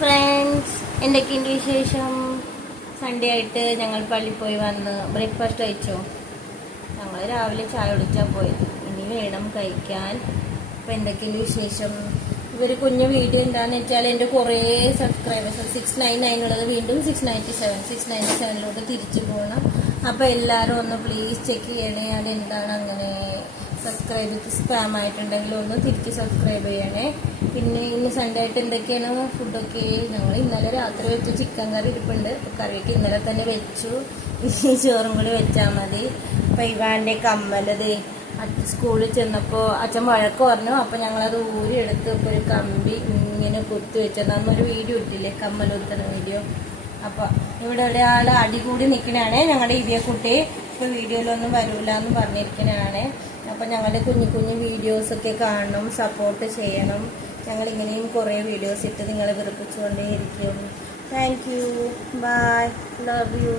Friends, എന്തൊക്കെയുണ്ട് വിശേഷം? Sunday ആയിട്ട് ഞങ്ങൾ പള്ളിയിൽ പോയി വന്ന് ബ്രേക്ക്ഫാസ്റ്റ് കഴിച്ചോ? ഞങ്ങൾ രാവിലെ ചായ കുടിച്ചാൽ പോയത്, ഇനി വേണം കഴിക്കാൻ. അപ്പം എന്തൊക്കെയുണ്ട് വിശേഷം? ഇവർ കുഞ്ഞു വീഡിയോ എന്താണെന്ന് വെച്ചാൽ എൻ്റെ കുറേ സബ്സ്ക്രൈബേഴ്സ് 699 ഉള്ളത് വീണ്ടും 697 തിരിച്ചു പോകണം. അപ്പോൾ എല്ലാവരും ഒന്ന് പ്ലീസ് ചെക്ക് ചെയ്യണേ, അതെന്താണ് അങ്ങനെ സബ്സ്ക്രൈബ് സ്പാം ആയിട്ടുണ്ടെങ്കിൽ ഒന്ന് തിരിച്ച് സബ്സ്ക്രൈബ് ചെയ്യണേ. പിന്നെ ഇന്ന് സൺഡേ ആയിട്ട് എന്തൊക്കെയാണ് ഫുഡൊക്കെ? ഞങ്ങൾ ഇന്നലെ രാത്രി വെച്ച ചിക്കൻ കറി ഇരിപ്പുണ്ട്. കറിയൊക്കെ ഇന്നലെ തന്നെ വെച്ചു, ഈ ചോറും കൂടി വെച്ചാൽ മതി. അപ്പം ഇവാൻ്റെ കമ്മലത് സ്കൂളിൽ ചെന്നപ്പോൾ അച്ഛൻ വഴക്ക് പറഞ്ഞു. അപ്പം ഞങ്ങളത് ഊരിയെടുത്ത് ഇപ്പോൾ ഒരു കമ്പി ഇങ്ങനെ കുത്തി വെച്ചത്. അന്നൊരു വീഡിയോ ഇട്ടില്ലേ, കമ്മൽ കുത്തുന്ന വീഡിയോ. അപ്പം ഇവിടെ ഒരാൾ അടി കൂടി നിൽക്കണാണ് ഞങ്ങളുടെ ഇതേ കുട്ടി. ഇപ്പോൾ വീഡിയോയിലൊന്നും വരില്ല എന്ന് പറഞ്ഞിരിക്കണാണ്. അപ്പം ഞങ്ങളുടെ കുഞ്ഞു കുഞ്ഞു വീഡിയോസൊക്കെ കാണണം, സപ്പോർട്ട് ചെയ്യണം. ഞങ്ങളിങ്ങനെയും കുറേ വീഡിയോസ് ഇട്ട് നിങ്ങളെ വെറുപ്പിച്ചുകൊണ്ടേയിരിക്കും. Thank you, bye, love U.